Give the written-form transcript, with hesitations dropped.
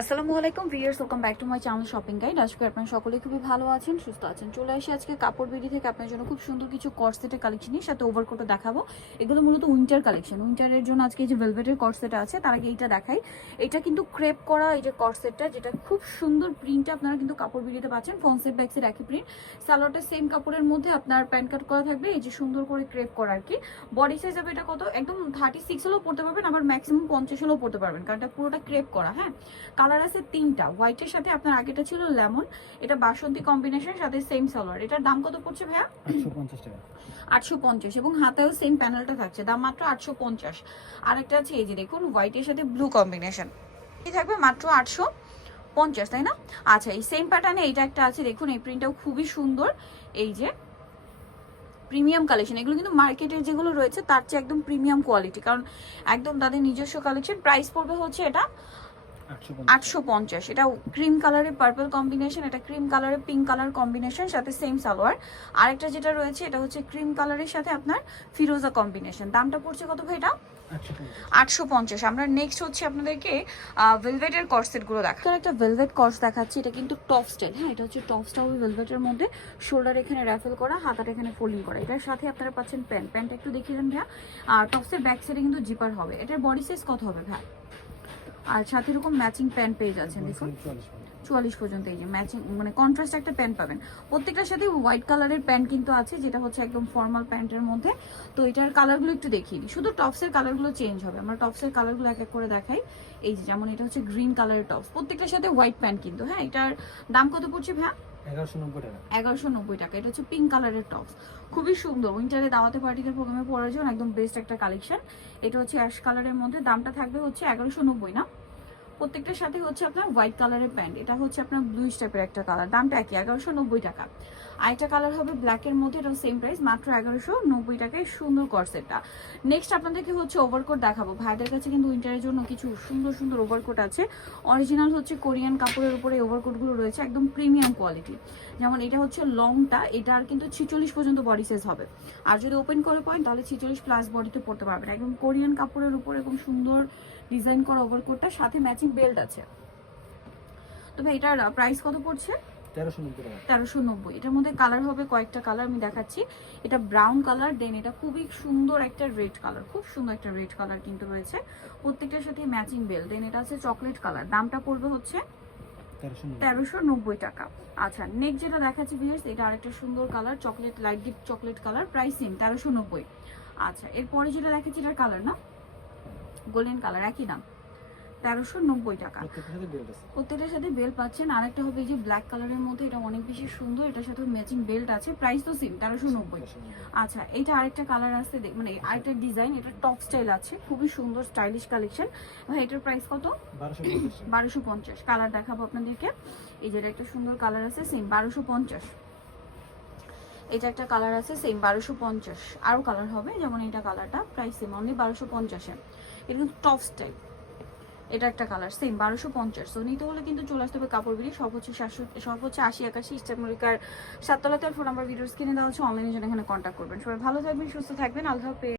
আসসালামু আলাইকুম viewers, welcome back to my channel shopping guide. আজকে আপনারা সকলে খুবই ভালো আছেন, সুস্থ আছেন। চলে আসি আজকে কাপড় বিডি থেকে আপনার জন্য খুব সুন্দর কিছু কর্সেটের কালেকশনের সাথে ওভারকোটও দেখাবো। এগুলো মূলত উইন্টার কালেকশন। উইন্টারের জন্য আজকে এই যে ভেলভেটের কর্সেট আছে, তার আগে এইটা দেখাই। এটা কিন্তু ক্রেপ করা এই যে কর্সেটটা, যেটা খুব সুন্দর প্রিন্টটা আপনারা কিন্তু কাপড় বিডিতে পাচ্ছেন। ফ্রন্ট ব্যাকসের একই প্রিন্ট, সালোয়ারটা সেম কাপড়ের মধ্যে আপনার প্যান্ট কাট করা থাকবে, এই যে সুন্দর করে ক্রেপ করা আর কি। বডি সাইজ হবে এটা কত, একদম 36 হলেও পড়তে পারবেন, আবার ম্যাক্সিমাম 50 হলেও পড়তে পারবেন, কারণ এটা পুরোটা ক্রেপ করা। হ্যাঁ, কালার আছে তিনটা, হোয়াইটের সাথে আপনার আগেটা ছিল লেমন, এটা বাসন্তী কম্বিনেশন সাথে সেম সালোয়ার। এটার দাম কত পড়ছে ভাইয়া? 850 টাকা। 850, এবং হাতেও সেম প্যানেলটা থাকছে, দাম মাত্র 850। আরেকটা আছে এই যে দেখুন, হোয়াইটের সাথে ব্লু কম্বিনেশন, এই থাকবে মাত্র 850, তাই না? আচ্ছা, এই সেম প্যাটার্নে এইটা একটা আছে, দেখুন এই প্রিন্টটাও খুবই সুন্দর। এই যে প্রিমিয়াম কালেকশন, এগুলো কিন্তু মার্কেটের যেগুলো রয়েছে তার চেয়ে একদম প্রিমিয়াম কোয়ালিটি, কারণ একদম তাদের নিজস্ব কালেকশন। প্রাইস পড়বে হচ্ছে এটা 850। এটা ক্রিম কালারে পার্পল কম্বিনেশন, এটা ক্রিম কালারে পিঙ্ক কালার কম্বিনেশন সাথে সেম সালোয়ার। আরেকটা যেটা রয়েছে এটা হচ্ছে ক্রিম কালারের সাথে আপনার ফিরোজা কম্বিনেশন। দামটা পড়ছে কত ভাই এটা? 850। আমরা নেক্সট হচ্ছে আপনাদেরকে ভেলভেটের কর্সেট গুলো দেখাচ্ছি। একটা ভেলভেট কর্স দেখাচ্ছি, এটা কিন্তু টপ স্টাইল। হ্যাঁ, এটা হচ্ছে টপ স্টাইল ভেলভেটের মধ্যে, শোল্ডার এখানে র্যাফেল করা, হাতাটা এখানে ফোল্ডিং করা। এটার সাথে আপনারা পাচ্ছেন প্যান্ট একটু দেখিয়ে দেন ভাইয়া। আর টপসের ব্যাক সাইডে কিন্তু জিপার হবে। এটার বডি সাইজ কত হবে ভাই? আর সাথে এরকম ম্যাচিং প্যান্ট পেয়ে যাচ্ছেন, দেখুন 44 পর্যন্ত। এই যে ম্যাচিং মানে কন্ট্রাস্ট একটা প্যান্ট পাবেন। প্রত্যেকটার সাথে হোয়াইট কালারের প্যান্ট কিন্তু আছে, যেটা হচ্ছে একদম ফর্মাল প্যান্টের মধ্যে। তো এটার কালারগুলো একটু দেখিয়ে দিই, শুধু টপসের কালারগুলো চেঞ্জ হবে। আমরা টপসের কালারগুলো এক এক করে দেখাই। এই যে যেমন এটা হচ্ছে গ্রিন কালারের টপস, প্রত্যেকটার সাথে হোয়াইট প্যান্ট কিন্তু। হ্যাঁ, এটার দাম কত পড়ছে ভাইয়া? 1190 টাকা। 1190 টাকা। এটা হচ্ছে পিঙ্ক কালারের টপস, খুবই সুন্দর। উইন্টারে দাওয়াতে পার্টিতে প্রোগ্রামে পরার জন্য একদম বেস্ট একটা কালেকশন। এটা হচ্ছে অ্যাশ কালারের মধ্যে, দামটা থাকবে হচ্ছে 1190 না? প্রত্যেকটার সাথে হচ্ছে আপনার হোয়াইট কালারের প্যান্ট, এটা হচ্ছে আপনার ব্লুইশ টাইপের একটা কালার, দামটা একই 1190 টাকা। আরেকটা কালার হবে ব্ল্যাকের মধ্যে, এটাও সেম প্রাইস, মাত্র 1190 টাকায় সুন্দর কর্সেটটা। নেক্সট আপনাদেরকে হচ্ছে ওভারকোট দেখাবো। ভাইদের কাছে কিন্তু উইন্টারের জন্য কিছু সুন্দর সুন্দর ওভারকোট আছে। অরিজিনাল হচ্ছে কোরিয়ান কাপড়ের উপরে ওভারকোটগুলো রয়েছে, একদম প্রিমিয়াম কোয়ালিটি। যেমন এটা হচ্ছে লংটা, এটা আর কিন্তু 46 পর্যন্ত বডি সাইজ হবে। আর যদি ওপেন করে পড়েন তাহলে 46 প্লাস বডিতে পড়তে পারবেন। একদম কোরিয়ান কাপড়ের উপরে এরকম সুন্দর ডিজাইন করা ওভারকোটটা, সাথে ম্যাচিং বেল্ট আছে। তবে এটার প্রাইস কত পড়ছে? 1390 টাকা। 1390। এটার মধ্যে কালার হবে কয়েকটা কালার, আমি দেখাচ্ছি। এটা ব্রাউন কালার, দেন এটা খুবই সুন্দর একটা রেড কালার, খুব সুন্দর একটা রেড কালার কিন্তু রয়েছে। প্রত্যেকটার সাথে ম্যাচিং বেল্ট। দেন এটা আছে চকলেট কালার, দামটা পড়বে হচ্ছে 1390 টাকা। আচ্ছা, নেক্সট যেটা দেখাচ্ছি ভিউয়ার্স, এটা আরেকটা সুন্দর colour, chocolate light deep chocolate colour, price same 1390। আচ্ছা, এরপরে যেটা দেখাচ্ছি এটার কালার না, গোল্ডেন কালার, একই দাম 1390 টাকা। প্রত্যেকটার সাথে বেল্ট পাচ্ছেন। আর একটা হবে এই যে ব্ল্যাক কালারের মধ্যে, এটা অনেক বেশি সুন্দর, এটার সাথে ম্যাচিং বেল্ট আছে, প্রাইস তো সেম 1390। আচ্ছা, এটা আরেকটা কালার আছে, মানে আরেকটা ডিজাইন, এটা টপ স্টাইল আছে, খুবই সুন্দর স্টাইলিশ কালেকশন। ভাই এটার প্রাইস কত? 1250। কালার দেখাবো আপনাদেরকে। এই যে একটা সুন্দর কালার আছে, সেম 1250। এটা একটা কালার আছে, সেম 1250। আরও কালার হবে, যেমন এটা কালারটা, প্রাইস সেম অনলি 1250-এ। এটা কিন্তু টপ স্টাইল। এটা একটা কালার, সেম 1250। সো নিতে হলে কিন্তু চলে আসতে হবে কাপড় বিড়ি, সর্বোচ্চ 8081 ইস্টার্ন 7 তলাতে। ফোন নাম্বার ভিডিওস কিনে দেওয়া হচ্ছে, অনলাইনে জন্য এখানে কন্ট্যাক্ট করবেন। সবাই ভালো থাকবেন, সুস্থ থাকবেন, আল্লাহ হাফেজ।